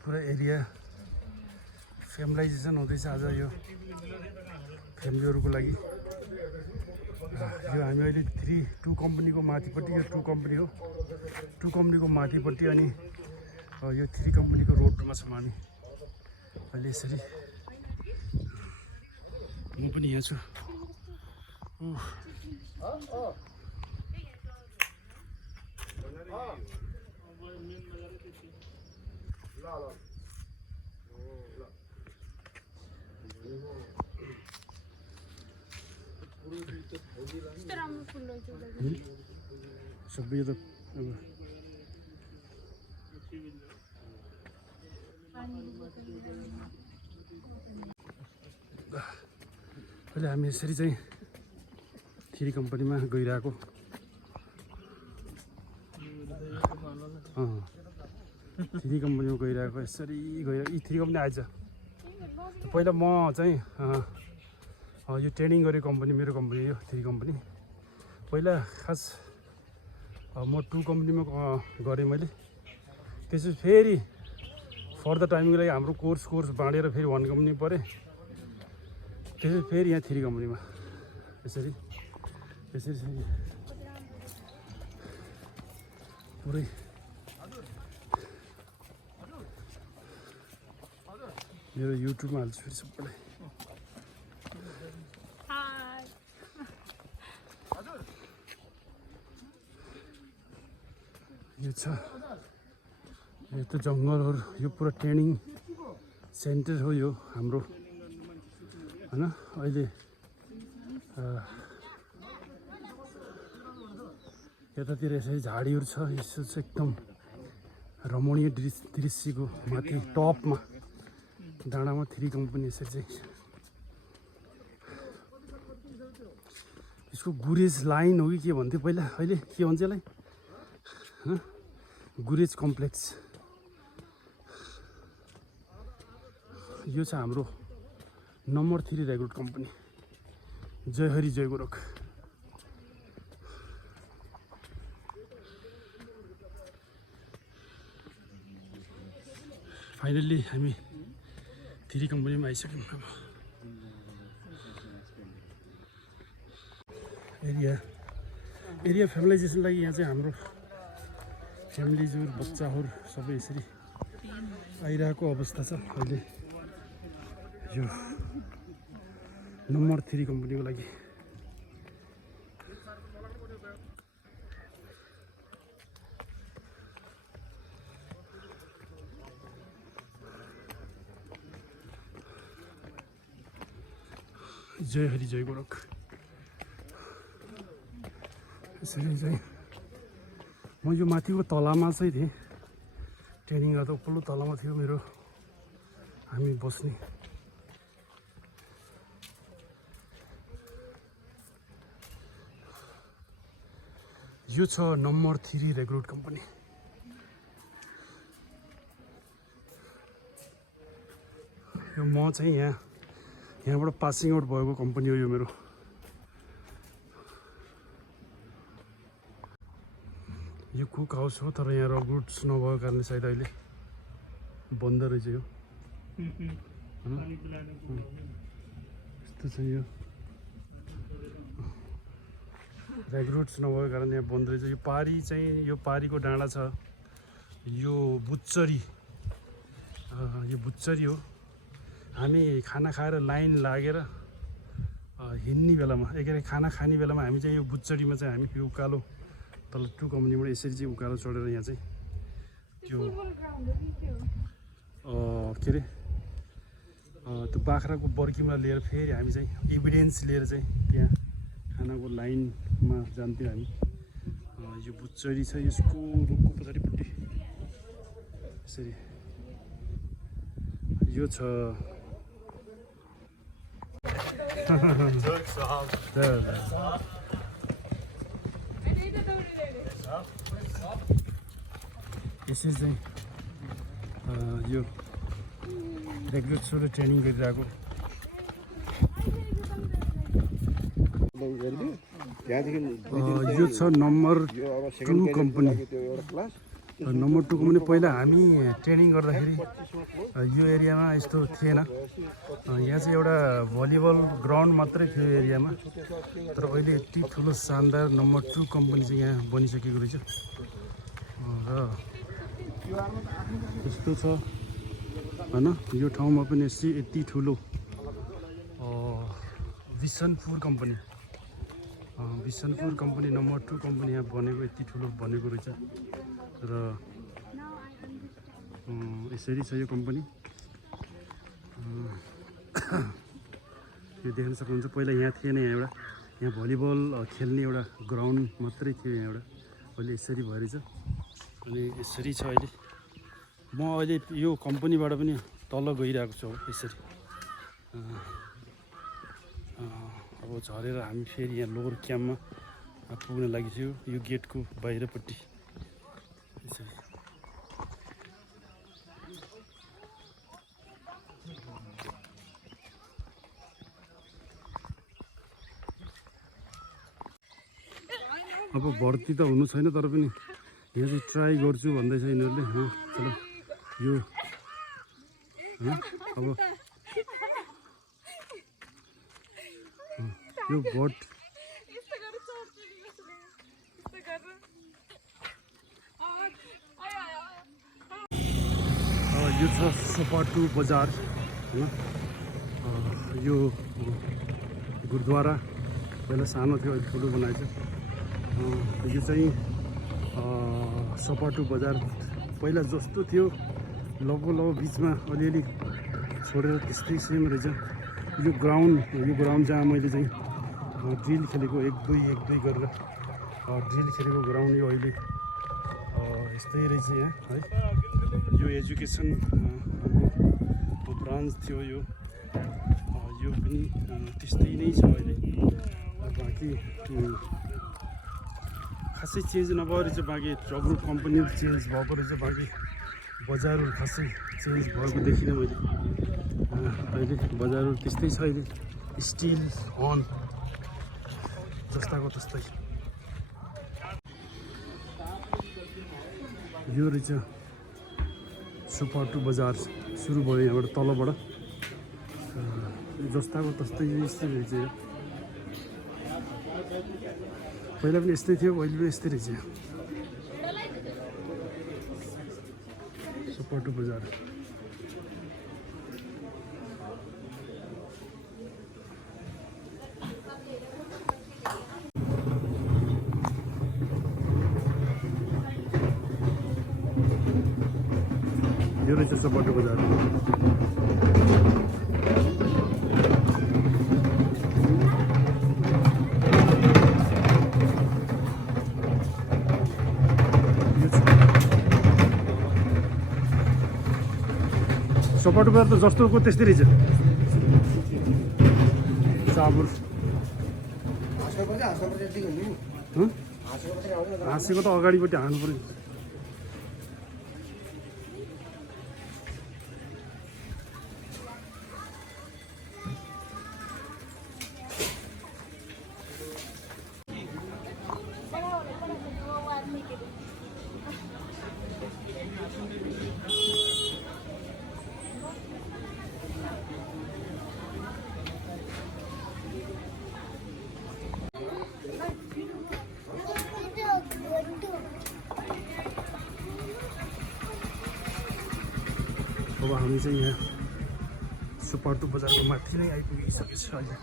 पुरा एरिया फेमलाइजेसन हुँदैछ आज यो फ्यामिलीहरूको लागि। यो हामी अहिले 2 कम्पनीको माथिपट्टि, यो 2 कम्पनी हो, 2 कम्पनीको माथिपट्टि अनि यो 3 कम्पनीको रोडमा छौँ हामी अहिले। यसरी म पनि यहाँ छु। सबै त अब अहिले हामी यसरी चाहिँ 3 कम्पनीमा गइरहेको। 3 कम्पनीमा गइरहेको, यसरी गएर यी 3 कम्पनी आएछ। पहिला म चाहिँ यो ट्रेनिङ गरेको कम्पनी मेरो कम्पनी हो 3 कम्पनी। पहिला खास म 2 कम्पनीमा गरेँ मैले। त्यसपछि फेरि फर्दर टाइमको लागि हाम्रो कोर्स बाँडेर फेरि 1 कम्पनी परेँ। त्यसपछि फेरि यहाँ 3 कम्पनीमा यसरी पुरै मेरो युट्युबमा हाल्छु फेरि सबैलाई। यो छ यो त जङ्गलहरू, यो पुरा ट्रेनिङ सेन्टर हो यो हाम्रो हैन। अहिले यतातिर यसरी झाडीहरू छ, यसो चाहिँ एकदम रमणीय दृश्यको माथि टपमा डाँडामा 3 कम्पनी यसरी चाहिँ। यसको गुरेज लाइन हो कि के भन्थ्यो पहिला, अहिले के भन्छ यसलाई? गुरेज कम्प्लेक्स। यो छ हाम्रो नम्बर 3 रेग्रुट कम्पनी, जय हरि जय गोरख। फाइनल्ली हामी 3 कम्पनीमा आइसक्यौँ। अब एरिया फेमिलाइजेसन लागि यहाँ चाहिँ हाम्रो फ्यामिलीजहरू बच्चाहरू सबै यसरी आइरहेको अवस्था छ अहिले यो नम्बर 3 कम्पनीको लागि। जय हरि जय गोरख। यसरी चाहिँ म यो माथिको तलामा चाहिँ थिएँ ट्रेनिङ गर्दा। उपल्लो तलामा थियो मेरो हामी बस्ने। यो छ नम्बर 3 रेग्रुट कम्पनी। यो म चाहिँ यहाँबाट पासिङ आउट भएको कम्पनी हो यो मेरो। यो कुक हाउस हो, तर यहाँ रगुड्स नभएको कारणले सायद अहिले बन्द रहेछ यो। यस्तो छ यो रेग्रुट्स नभएको कारण यहाँ बन्द रहेछ। यो पारी चाहिँ यो पारीको डाँडा छ, यो बुच्चरी हो। हामी खाना खाएर लाइन लागेर हिँड्ने बेलामा एकै खाना खाने बेलामा हामी चाहिँ यो बुच्चरीमा चाहिँ हामी यो उकालो तल 2 कम्पनीबाट यसरी चाहिँ उकालो चढेर यहाँ चाहिँ त्यो के अरे त्यो बाख्राको बर्कीमा लिएर फेरि हामी चाहिँ एभिडेन्स लिएर चाहिँ त्यहाँ खानाको लाइनमा जान्थ्यौँ हामी। यो बुच्चरी छ, यसको रुखको पछाडिपट्टि यसरी यो छ। यसरी चाहिँ यो रेग्युलर ट्रेनिङ गरिरहेको। यो छ नम्बर 2 कम्पनी। नम्बर 2 को पनि पहिला हामी ट्रेनिङ गर्दाखेरि यो एरियामा यस्तो थिएन। यहाँ चाहिँ एउटा भलिबल ग्राउन्ड मात्रै थियो यो एरियामा, तर अहिले यति ठुलो शानदार नम्बर 2 कम्पनी चाहिँ यहाँ बनिसकेको रहेछ। र यस्तो छ हैन, यो ठाउँमा पनि यति ठुलो बिसनपुर कम्पनी नम्बर 2 कम्पनी यहाँ बनेको, यति ठुलो बनेको रहेछ। र यसरी छ यो कम्पनी। यो देख्न सक्नुहुन्छ, पहिला यहाँ थिएन, यहाँ भलिबल खेल्ने एउटा ग्राउन्ड मात्रै थियो यहाँ एउटा, अहिले यसरी भएछ। अनि यसरी छ अहिले। म अहिले यो कम्पनीबाट पनि तल गइरहेको छु यसरी। अब झरेर हामी फेरि यहाँ लोवर क्याम्पमा पुग्न लागि थियो, यो गेटको बाहिरपट्टि यसरी। अब भर्ती त हुनु छैन, तर पनि यहाँ चाहिँ ट्राई गर्छु भन्दैछ यिनीहरूले। चलो यो अब यो बोट यो छ सपाटु बजार हैन। यो गुरुद्वारा पहिला सानो थियो, अहिले ठुलो बनाएछ। यो चाहिँ सपाटु बजार पहिला जस्तो थियो लगभग बिचमा अलिअलि छोडेर त्यस्तै सेम रहेछ। यो ग्राउन्ड जहाँ मैले चाहिँ ड्रिल खेलेको, एक दुई गरेर ड्रिल खेलेको ग्राउन्ड यो अहिले यस्तै रहेछ यहाँ है। यो एजुकेसन ब्रान्च थियो, यो पनि त्यस्तै नै छ अहिले। बाँकी खासै चेन्ज नभएर चाहिँ बाँकी ट्रकरुट कम्पनीहरू चेन्ज भएको रहेछ, बाँकी बजारहरू खासै चेन्ज भएको देखिनँ मैले। अहिले बजारहरू त्यस्तै छ अहिले, स्टिल अन जस्ताको तस्तै। यो रहेछ सपाटु बजार, सुरु भयो यहाँबाट तलबाट, जस्ताको तस्तै यस्तै रहेछ। पहिला पनि यस्तै थियो, अहिले पनि यस्तै रहेछ सपाटु बजार। यो रहेछ सपाटु बजार। सपाटु बजार त जस्तोको त्यस्तै रहेछ। साबुर हाँसेको त अगाडिपट्टि हाल्नु पर्यो। अब हामी चाहिँ यहाँ सपाटु बजारको माथि नै आइपुगिसकेको छ अहिले।